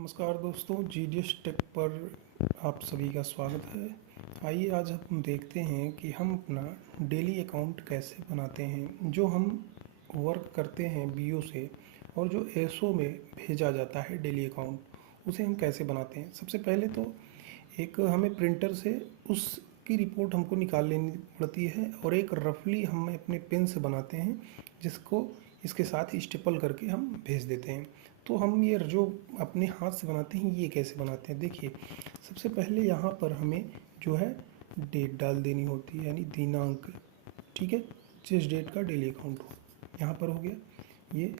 नमस्कार दोस्तों, GDS take पर आप सभी का स्वागत है। आइए आज हम देखते हैं कि हम अपना डेली अकाउंट कैसे बनाते हैं। जो हम वर्क करते हैं बीओ से और जो एसओ में भेजा जाता है डेली अकाउंट, उसे हम कैसे बनाते हैं। सबसे पहले तो एक हमें प्रिंटर से उसकी रिपोर्ट हमको निकाल लेनी पड़ती है और एक रफली हम अपने पेन से बनाते हैं, जिसको इसके साथ स्टेपल करके हम भेज देते हैं। तो हम ये जो अपने हाथ से बनाते हैं, ये कैसे बनाते हैं देखिए। सबसे पहले यहाँ पर हमें जो है डेट डाल देनी होती है, यानी दिनांक, ठीक है, जिस डेट का डेली अकाउंट हो। यहाँ पर हो गया, ये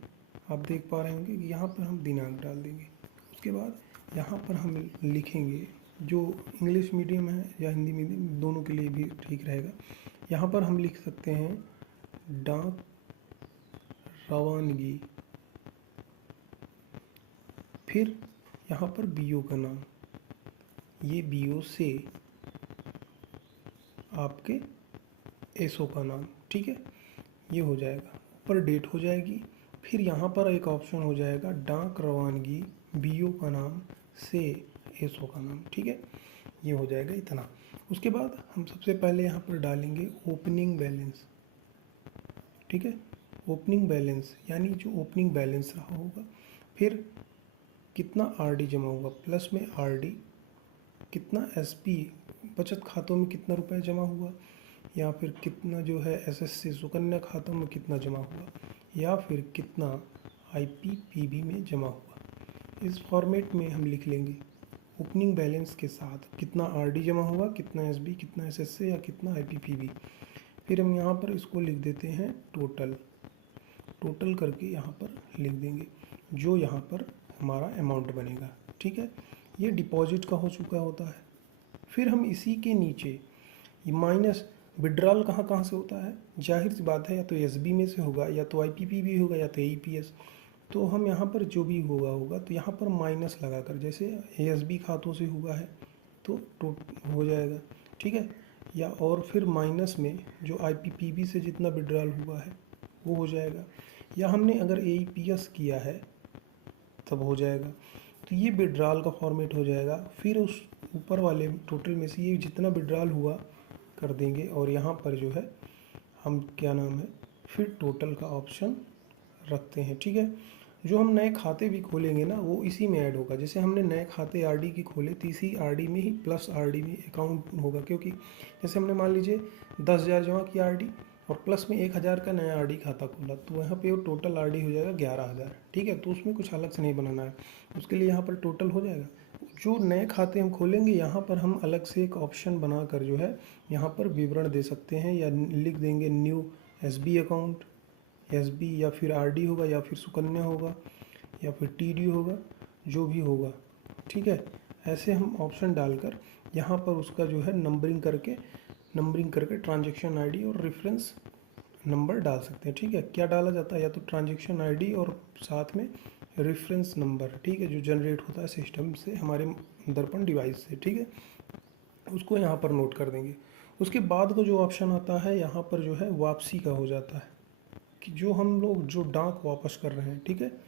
आप देख पा रहे होंगे कि यहाँ पर हम दिनांक डाल देंगे। उसके बाद यहाँ पर हम लिखेंगे, जो इंग्लिश मीडियम है या हिंदी मीडियम, दोनों के लिए भी ठीक रहेगा। यहाँ पर हम लिख सकते हैं डाक रवानगी, फिर यहाँ पर बीओ का नाम, ये बीओ से आपके एसओ का नाम, ठीक है, ये हो जाएगा। ऊपर डेट हो जाएगी, फिर यहाँ पर एक ऑप्शन हो जाएगा डाक रवानगी बीओ का नाम से एसओ का नाम, ठीक है, ये हो जाएगा इतना। उसके बाद हम सबसे पहले यहाँ पर डालेंगे ओपनिंग बैलेंस, ठीक है, ओपनिंग बैलेंस यानी जो ओपनिंग बैलेंस रहा होगा, फिर कितना आरडी जमा हुआ, प्लस में आरडी, कितना एसपी बचत खातों में कितना रुपए जमा हुआ, या फिर कितना जो है एसएससी सुकन्या खातों में कितना जमा हुआ, या फिर कितना आईपीपीबी में जमा हुआ। इस फॉर्मेट में हम लिख लेंगे ओपनिंग बैलेंस के साथ कितना आरडी जमा हुआ, कितना एसबी, कितना एसएससी या कितना आईपीपीबी। फिर हम यहाँ पर इसको लिख देते हैं टोटल, टोटल करके यहाँ पर लिख देंगे जो यहाँ पर हमारा अमाउंट बनेगा, ठीक है। ये डिपॉजिट का हो चुका होता है। फिर हम इसी के नीचे ये माइनस विड्रॉल कहाँ कहाँ से होता है, जाहिर सी बात है, या तो एसबी में से होगा, या तो आईपीपीबी होगा, या तो ईपीएस। तो हम यहाँ पर जो भी होगा तो यहाँ पर माइनस लगाकर, जैसे एसबी खातों से हुआ है तो हो जाएगा, ठीक है, या और फिर माइनस में जो आईपीपीबी से जितना विड्रॉल हुआ है वो हो जाएगा, या हमने अगर एईपीएस किया है तब हो जाएगा। तो ये विड्रॉल का फॉर्मेट हो जाएगा। फिर उस ऊपर वाले टोटल में से ये जितना विड्रॉल हुआ कर देंगे, और यहाँ पर जो है हम क्या नाम है, फिर टोटल का ऑप्शन रखते हैं, ठीक है। जो हम नए खाते भी खोलेंगे ना, वो इसी में ऐड होगा। जैसे हमने नए खाते आरडी की खोले, तो इसी आरडी में ही प्लस आरडी में अकाउंट होगा, क्योंकि जैसे हमने मान लीजिए 10,000 जमा किया आरडी और प्लस में 1,000 का नया आरडी खाता खोला, तो यहाँ पे वो टोटल आरडी हो जाएगा 11,000, ठीक है। तो उसमें कुछ अलग से नहीं बनाना है, उसके लिए यहाँ पर टोटल हो जाएगा। जो नए खाते हम खोलेंगे, यहाँ पर हम अलग से एक ऑप्शन बनाकर जो है यहाँ पर विवरण दे सकते हैं, या लिख देंगे न्यू एसबी अकाउंट, एसबी या फिर आरडी होगा, या फिर सुकन्या होगा, या फिर टीडी होगा, जो भी होगा, ठीक है। ऐसे हम ऑप्शन डालकर यहाँ पर उसका जो है नंबरिंग करके ट्रांजैक्शन आईडी और रेफरेंस नंबर डाल सकते हैं, ठीक है। क्या डाला जाता है, या तो ट्रांजैक्शन आईडी और साथ में रेफरेंस नंबर, ठीक है, जो जनरेट होता है सिस्टम से, हमारे दर्पण डिवाइस से, ठीक है, उसको यहाँ पर नोट कर देंगे। उसके बाद का जो ऑप्शन आता है यहाँ पर जो है वापसी का हो जाता है, कि जो हम लोग जो डाक वापस कर रहे हैं, ठीक है,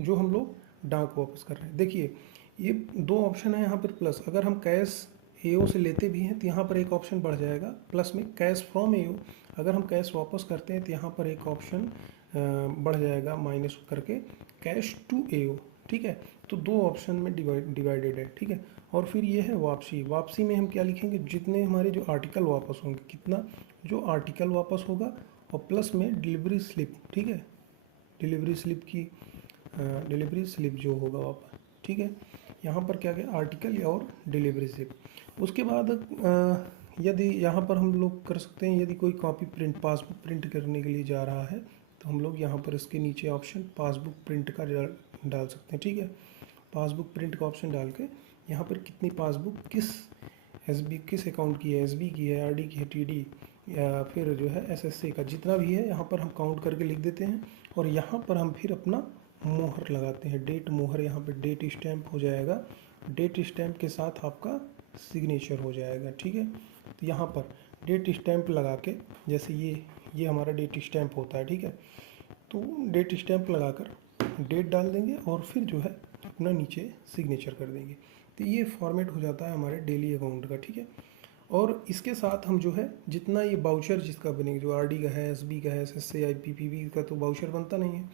जो हम लोग डाक वापस कर रहे हैं। देखिए ये दो ऑप्शन है यहाँ पर प्लस, अगर हम कैश एओ से लेते भी हैं तो यहाँ पर एक ऑप्शन बढ़ जाएगा प्लस में कैश फ्रॉम एओ, अगर हम कैश वापस करते हैं तो यहाँ पर एक ऑप्शन बढ़ जाएगा माइनस करके कैश टू एओ, ठीक है। तो दो ऑप्शन में डिवाइडेड है, ठीक है। और फिर ये है वापसी, वापसी में हम क्या लिखेंगे, जितने हमारे जो आर्टिकल वापस होंगे, कितना जो आर्टिकल वापस होगा, और प्लस में डिलीवरी स्लिप, ठीक है, डिलीवरी स्लिप जो होगा वापस, ठीक है। यहाँ पर क्या गया, आर्टिकल और डिलीवरी स्लिप। उसके बाद यदि यहाँ पर हम लोग कर सकते हैं, यदि कोई कॉपी प्रिंट पासबुक प्रिंट करने के लिए जा रहा है, तो हम लोग यहाँ पर इसके नीचे ऑप्शन पासबुक प्रिंट का डाल सकते हैं, ठीक है। पासबुक प्रिंट का ऑप्शन डाल के यहाँ पर कितनी पासबुक किस अकाउंट की है, एसबी की है, आरडी की है, टीडी या फिर जो है एसएससी का, जितना भी है यहाँ पर हम काउंट करके लिख देते हैं। और यहाँ पर हम फिर अपना मोहर लगाते हैं, डेट मोहर, यहाँ पे डेट स्टैम्प हो जाएगा, डेट स्टैम्प के साथ आपका सिग्नेचर हो जाएगा, ठीक है। तो यहाँ पर डेट स्टैम्प लगा के, जैसे ये हमारा डेट स्टैम्प होता है, ठीक है। तो डेट स्टैम्प लगाकर डेट डाल देंगे और फिर जो है अपना नीचे सिग्नेचर कर देंगे। तो ये फॉर्मेट हो जाता है हमारे डेली अकाउंट का, ठीक है। और इसके साथ हम जो है जितना ये बाउचर जिसका बनेगा, जो आरडी का है, एसबी का है, एसएससी आईपीपीबी का तो बाउचर बनता नहीं है,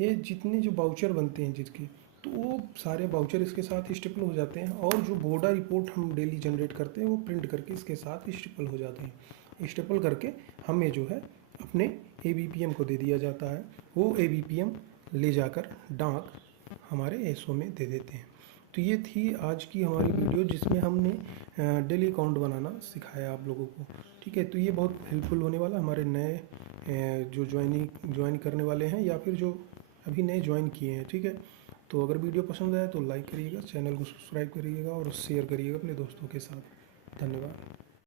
ये जितने जो बाउचर बनते हैं जिसके, तो वो सारे बाउचर इसके साथ स्टेपल हो जाते हैं। और जो बोर्डा रिपोर्ट हम डेली जनरेट करते हैं वो प्रिंट करके इसके साथ स्टेपल हो जाते हैं। स्टेपल करके हमें जो है अपने एबीपीएम को दे दिया जाता है। वो एबीपीएम ले जाकर डाक हमारे एसओ में दे देते हैं। तो ये थी आज की हमारी वीडियो जिसमें हमने डेली अकाउंट बनाना सिखाया आप लोगों को, ठीक है। तो ये बहुत हेल्पफुल होने वाला हमारे नए जो ज्वाइन करने वाले हैं या फिर जो अभी नए ज्वाइन किए हैं, ठीक है। तो अगर वीडियो पसंद आए तो लाइक करिएगा, चैनल को सब्सक्राइब करिएगा और शेयर करिएगा अपने दोस्तों के साथ। धन्यवाद।